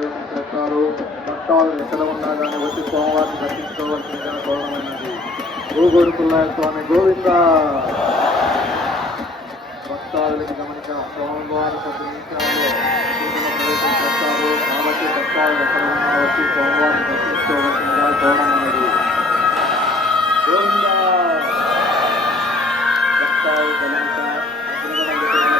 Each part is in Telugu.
ప్రవేశం చేస్తారు. భక్తాలు ఎక్కడ ఉన్నా కానీ వచ్చి స్వామివారిని దర్శించుకోవాల్సిందిగా గౌరవమైనది. గోగోడు పుల్లయ్య స్వామి గోవింద. భక్తాదులకి గమనిక, స్వామివారి 10 నిమిషాల్లో ప్రవేశం చేస్తారు. కాబట్టి భక్తాలు ఎక్కడ ఉన్నా వచ్చి స్వామివారిని దర్శించుకోవాల్సిందిగా గౌరవమైనది. గోవింద. భక్తాలు గమనిక,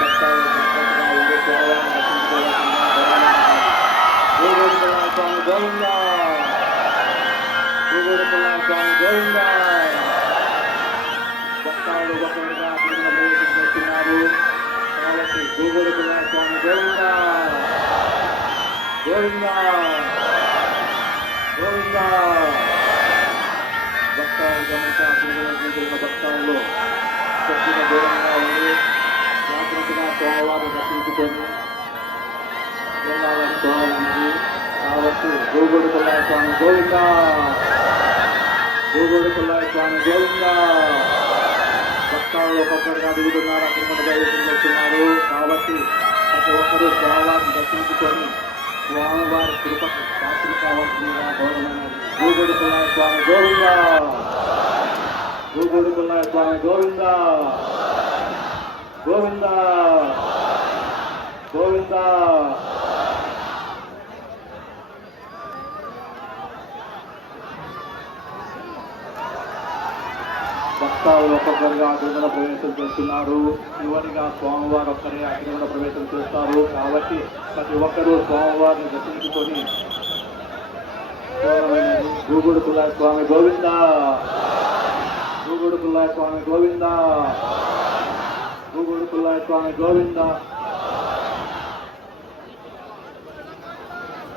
భక్తాలు ఉండే స్వామివారిని దర్శించుకోవాల్సిందిగా గౌరవమైనది. గోగోడు పుల్లయ్య స్వామి గోవింద. గోగోడు పుల్లయ్య స్వామి గోవింద. భక్తాలు ఒకరిగా తిరుమల ప్రవేశం చేస్తున్నారు. కాబట్టి గోగోడు పుల్లయ్య స్వామి గోవింద. గోవింద. గోవింద. భక్తాలు గమనిక, తిరుమల భక్తాలు కొద్దిగా దూరంగా ఉండి జాగ్రత్తగా స్వామివారిని దర్శించుకొని వెళ్ళాలని కోరాలన్నది. కాబట్టి గోగోడు పుల్లయ్య స్వామి గోవింద. గోగోడు పుల్లయ్య స్వామి గోవింద. భక్తాలు ఒక్కొక్కరుగా దిగుతున్నారు, అక్కడ ప్రవేశం చేస్తున్నారు. కాబట్టి ప్రతి ఒక్కరూ స్వామివారిని దర్శించుకొని స్వామివారి కృపకు పాత్రలు కావాల్సిందిగా గౌరవమైనది. గోగోడు పుల్లయ్య స్వామి గోవింద. గోగోడు పుల్లయ్య స్వామి గోవింద. గోవింద. గోవింద. భక్తాలు ఒక్కొక్కరుగా తిరుమల ప్రవేశం చేస్తున్నారు. చివరిగా స్వామివారు ఒక్కరే తిరుమల ప్రవేశం చేస్తారు. కాబట్టి ప్రతి ఒక్కరూ స్వామివారిని దర్శించుకొని గోగోడు పుల్లయ్య స్వామి గోవింద. గోగోడు పుల్లయ్య స్వామి గోవింద. గోగోడు పుల్లయ్య స్వామి గోవింద.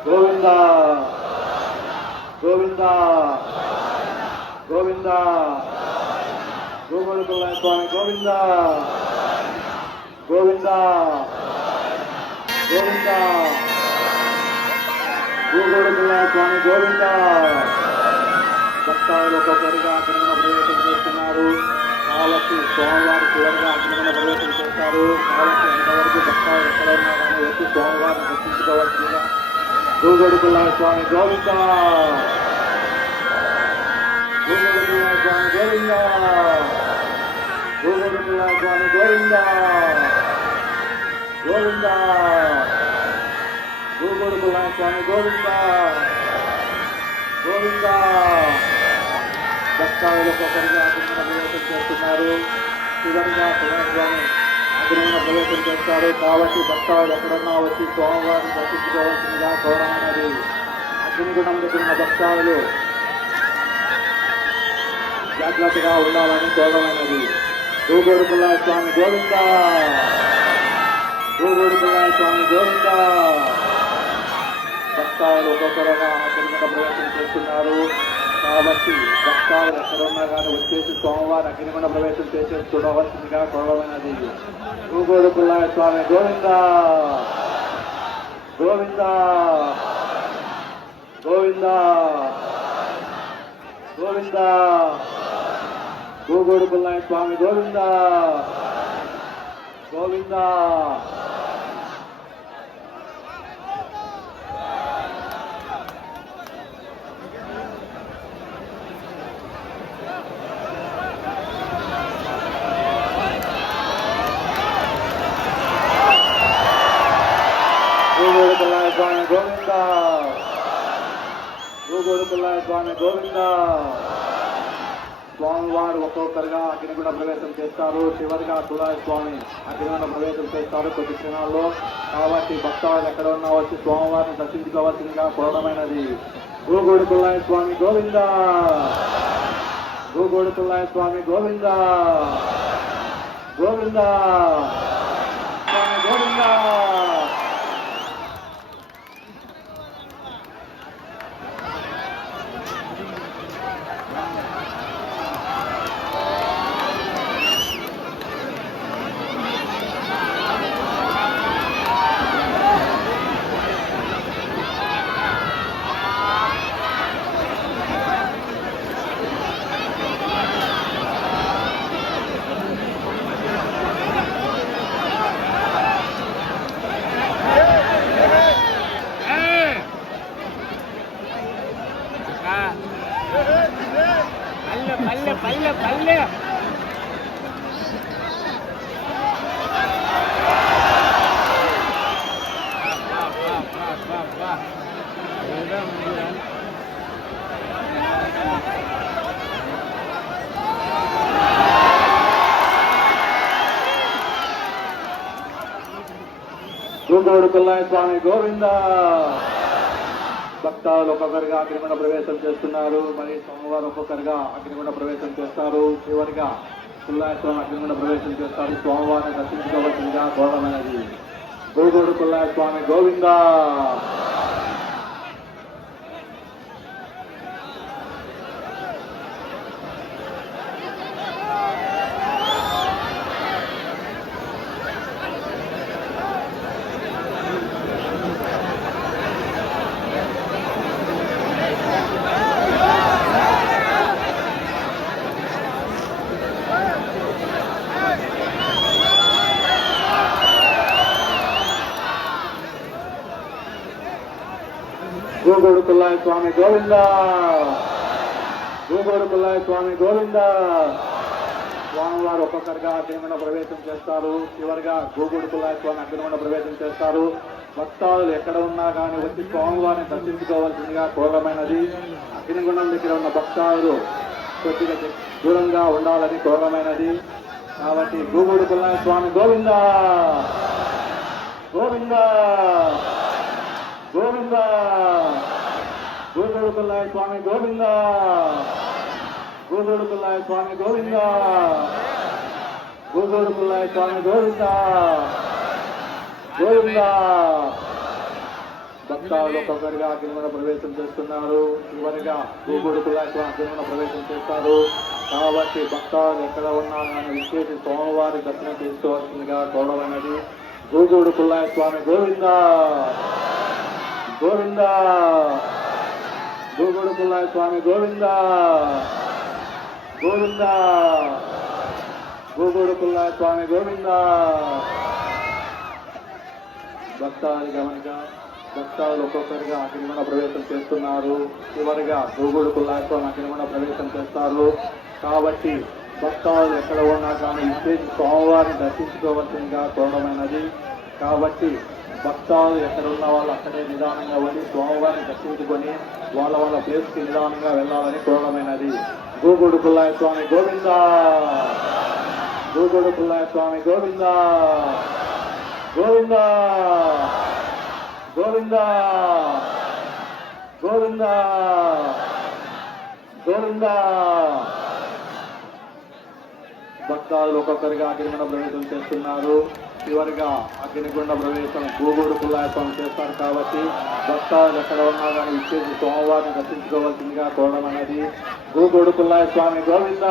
గోవింద. గోవింద. గోవింద. గోగోడు పుల్లయ్య స్వామి గోవింద. గోవింద. గోవింద. గోగోడు పుల్లయ్య స్వామి గోవింద. భక్తాలు ఒక్కొక్కరిగా తిరుమల ప్రవేశం చేస్తున్నారు. కాబట్టి స్వామివారి చివరిగా తిరుమల ప్రవేశం చేస్తారు. కాబట్టి అంతవరకు భక్తాలు ఎక్కడ ఉన్నా కానీ వచ్చి స్వామివారిని దర్శించుకోవాల్సిందిగా. గోగోడు పుల్లయ్య స్వామి గోవింద. గోగోడు పుల్లయ్య స్వామి గోవింద. గోగోడు పుల్లయ్య స్వామి గోవింద. గోవింద. గోగోడు పుల్లయ్య స్వామి గోవింద. గోవింద. భక్తాలు ఒక్కొక్కరిగా తిరుమల ప్రవేశం చేస్తున్నారు. చివరిగా స్వామి తిరుమల ప్రవేశం చేస్తారు. కాబట్టి భక్తాలు ఎక్కడన్నా వచ్చి స్వామివారిని దర్శించుకోవాల్సిందిగా గౌరవమైనది. అగ్నిగుణం దగ్గర భక్తాలు జాగ్రత్తగా ఉండాలని గౌరవమైనది. గోగోడు పుల్లయ్య స్వామి గోవింద. గోగోడు పుల్లయ్య స్వామి గోవింద. భక్తాలు ఒక్కొక్కరుగా తిరుమల ప్రవేశం చేస్తున్నారు. కాబట్టి భక్తాలు ఎక్కడున్నా కానీ వచ్చేసి స్వామివారి అగ్నిగుండ ప్రవేశం చేసి చూడవలసిందిగా గౌరవమైనది. గోగోడు పుల్లయ్య స్వామి గోవింద. గోవింద. గోవింద. గోవింద. గోగోడు పుల్లయ్య స్వామి గోవింద. గోవింద. గోగోడు పుల్లయ్య స్వామి గోవింద. గోగోడు పుల్లయ్య స్వామి గోవింద. స్వామివారు ఒక్కొక్కరుగా అగ్నిగుండ ప్రవేశం చేస్తారు. చివరిగా పుల్లయ్య స్వామి అగ్నిగుండ ప్రవేశం చేస్తారు కొద్ది క్షణాల్లో. కాబట్టి భక్తాలు ఎక్కడ ఉన్నా వచ్చి స్వామివారిని దర్శించుకోవాల్సిందిగా కోరడమైనది. గోగోడు పుల్లయ్య స్వామి గోవింద. గోగోడు పుల్లయ్య స్వామి గోవింద. గోవింద. స్వామి గోవింద. గూగోడు పుల్లయ్య స్వామి గోవింద. భక్తాలు ఒక్కొక్కరిగా అగ్నిగుండ ప్రవేశం చేస్తున్నారు. మరి సోమవారం ఒక్కొక్కరిగా అగ్నిగుండ ప్రవేశం చేస్తారు. చివరిగా పుల్లయ్య స్వామి అగ్నిగుండ ప్రవేశం చేస్తారు. సోమవారం దర్శించుకోవాల్సిందిగా కోరమైనది. గూగోడు పుల్లయ్య స్వామి గోవింద. గూగోడు పుల్లయ్య స్వామి గోవింద. గూగోడు పుల్లయ్య స్వామి గోవింద. స్వామివారు ఒక్కొక్కరిగా అగ్నిగుండ ప్రవేశం చేస్తారు. చివరిగా గూగోడు పుల్లయ్య స్వామి అగ్నిగుండ ప్రవేశం చేస్తారు. భక్తాదులు ఎక్కడ ఉన్నా కానీ వచ్చి స్వామివారిని దర్శించుకోవాల్సిందిగా కోరమైనది. అగ్నిగుండం దగ్గర ఉన్న భక్తాదులు కొద్దిగా దూరంగా ఉండాలని కోరమైనది. కాబట్టి గూగోడు పుల్లయ్య స్వామి గోవింద. గోవింద గోవింద. గూగోడు పుల్లయ్య స్వామి గోవింద. గూగోడు పుల్లయ్య స్వామి గోవింద. గూగోడు పుల్లయ్య స్వామి గోవింద. గోవింద. భక్తాలు ఒక్కొక్కరిగా అగ్నిగుండ ప్రవేశం చేస్తున్నారు. చివరిగా గూగోడు పుల్లయ్య స్వామి అగ్నిగుండ ప్రవేశం చేస్తారు. కాబట్టి భక్తాలు ఎక్కడ ఉన్నా కానీ విశేష సోమవారి దర్శనం చేసుకోవాల్సిందిగా కోరమైనది. గూగోడు పుల్లయ్య స్వామి గోవింద. గోవింద. గూగోడు పుల్లయ్య స్వామి గోవింద. గోవింద. గూగోడు పుల్లయ్య స్వామి గోవింద. భక్తాలు గమనిక. భక్తాలు ఒక్కొక్కరిగా అగ్నిగుండ ప్రవేశం చేస్తున్నారు. చివరిగా గూగోడు పుల్లయ్య స్వామి అగ్నిగుండ ప్రవేశం చేస్తారు. కాబట్టి భక్తాలు ఎక్కడ ఉన్నా కానీ విశేష సోమవారిని దర్శించుకోవాల్సిందిగా కోరమైనది. కాబట్టి భక్తాలు ఎక్కడ ఉన్న వాళ్ళు అక్కడే నిదానంగా వెళ్ళి స్వామివారిని దర్శించుకొని వాళ్ళ వాళ్ళ ప్లేస్కి నిదానంగా వెళ్ళాలని కోరమైనది. గూగోడు పుల్లయ్య స్వామి గోవింద. గూగోడు పుల్లయ్య స్వామి గోవింద. గోవింద. గోవింద. గోవింద. గోవింద. భక్తాలు ఒక్కొక్కరిగా అగ్నిగుండ ప్రవేశం చేస్తున్నారు. చివరిగా అగ్నిగుండ ప్రవేశం గూగోడు పుల్లయ్య స్వామి చేస్తారు. కాబట్టి భక్తాలు ఎక్కడ ఉన్నా కానీ విశేష సోమవారిని దర్శించుకోవాల్సిందిగా కోరమైనది. గూగోడు పుల్లయ్య స్వామి గోవింద.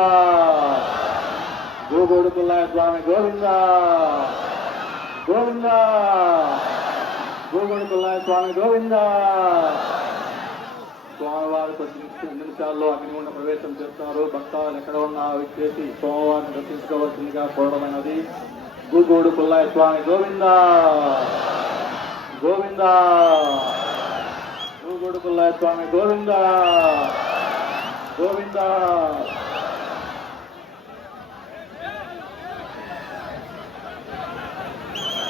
గూగోడు పుల్లయ్య స్వామి గోవింద. గోవింద. గూగోడు పుల్లయ్య స్వామి గోవింద. స్వామివారి కొద్ది నిమిషాల్లో అగ్నిగుండ ప్రవేశం చేస్తారు. భక్తాలు ఎక్కడ ఉన్నా విచ్చేసి సోమవారిని దర్శించుకోవాల్సిందిగా కోరమైనది. గూగోడు పుల్లయ్య స్వామి గోవింద. గోవింద. గూగోడు పుల్లయ్య స్వామి గోవింద. గోవింద.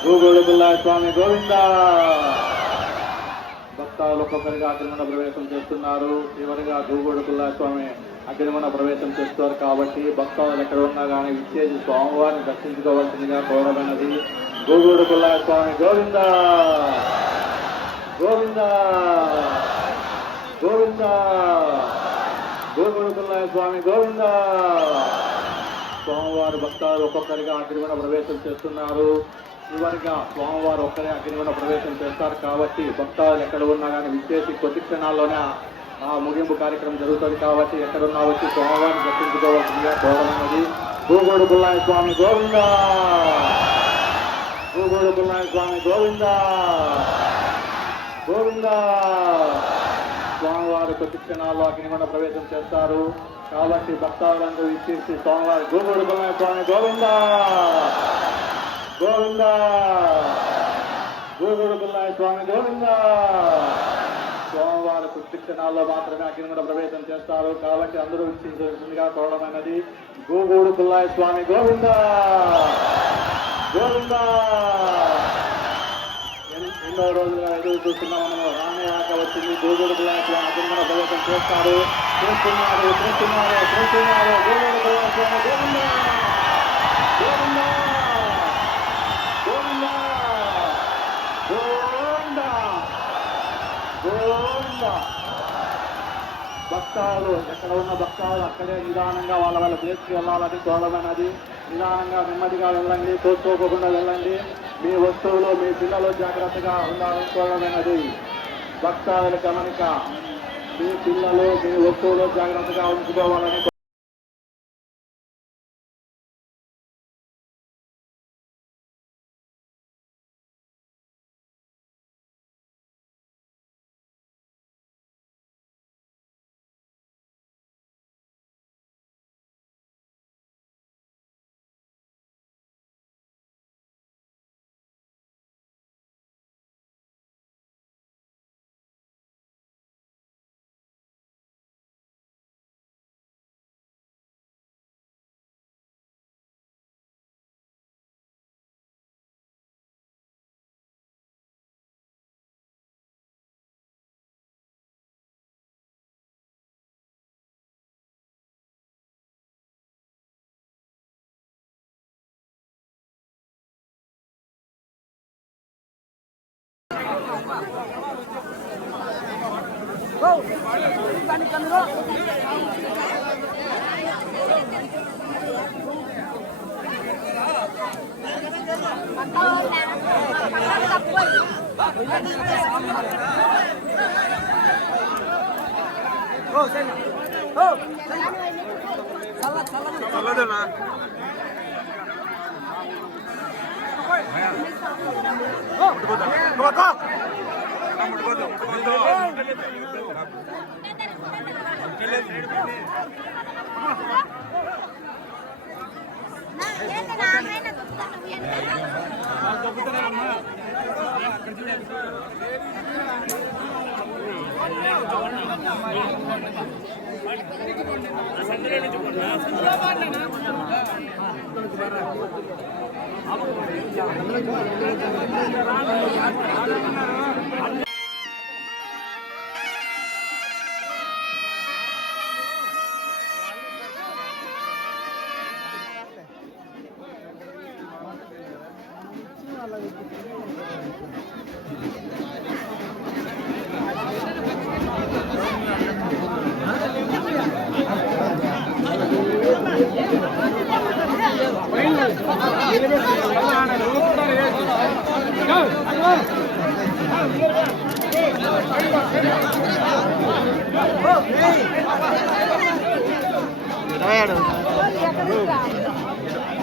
గూగోడు పుల్లయ్య స్వామి గోవింద. భక్తాలు ఒక్కొక్కరిగా అగ్నిగుండ ప్రవేశం చేస్తున్నారు. చివరిగా గూగోడు పుల్లయ్య స్వామి అగ్నిగుండ ప్రవేశం చేస్తారు. కాబట్టి భక్తాలు ఎక్కడ ఉన్నా కానీ విచ్చేసి స్వామివారిని దర్శించుకోవాల్సిందిగా కోరమైనది. గూగోడు పుల్లయ్య స్వామి గోవింద. గోవింద. గోవింద. గూగోడు పుల్లయ్య స్వామి గోవింద. స్వామివారి భక్తాలు ఒక్కొక్కరిగా అగ్నిగుండ ప్రవేశం చేస్తున్నారు. చివరిగా స్వామివారు ఒక్కరే అగ్నిగుండ ప్రవేశం చేస్తారు. కాబట్టి భక్తాలు ఎక్కడ ఉన్నా కానీ విశేషి కొద్ది క్షణాల్లోనే ఆ ముగింపు కార్యక్రమం జరుగుతుంది. కాబట్టి ఎక్కడున్నా వచ్చి స్వామివారిని దర్శించుకోవాల్సిందిగా కోరమైనది. గూగోడు పుల్లయ్య స్వామి గోవింద. గూగోడు పుల్లయ్య స్వామి గోవింద. గోవింద. స్వామివారు కొద్ది క్షణాల్లో అగ్నిగుండ ప్రవేశం చేస్తారు. కాబట్టి భక్తాలందరూ ఇచ్చేసి స్వామివారి గూగోడు పుల్లయ్య స్వామి గోవింద. గోవింద. గూగోడు పుల్లయ్య స్వామి గోవింద. స్వామివారు కొద్ది క్షణాల్లో మాత్రమే అగ్నిగుండ ప్రవేశం చేస్తారు కాబట్టి అందరూ వీక్షించవలసిందిగా కోరడమైనది. గోగూడు పుల్లయ్య స్వామి గోవింద గోవింద. ఎన్నో రోజులుగా ఎదురు చూస్తున్నా మనము రామయ్యాక వచ్చింది. గోగూడు పుల్లయ్య స్వామి అగ్నిగుండ ప్రవేశం చేస్తున్నారు. గోగూడు పుల్లయ్య స్వామి గోవింద గోవింద గోవింద గోవింద గోవింద. భక్తాలు ఎక్కడ ఉన్న భక్తాలు అక్కడే నిదానంగా వాళ్ళ ప్లేస్కి వెళ్ళాలని కోరమైనది. నిదానంగా నెమ్మదిగా వెళ్ళండి, తోచుకోకుండా వెళ్ళండి. మీ వస్తువులు మీ పిల్లలు జాగ్రత్తగా ఉండాలని కోరమైనది. భక్తాల గమనిక, మీ పిల్లలు మీ వస్తువులు జాగ్రత్తగా ఉంచుకోవాలని.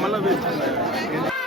మళ్ళీ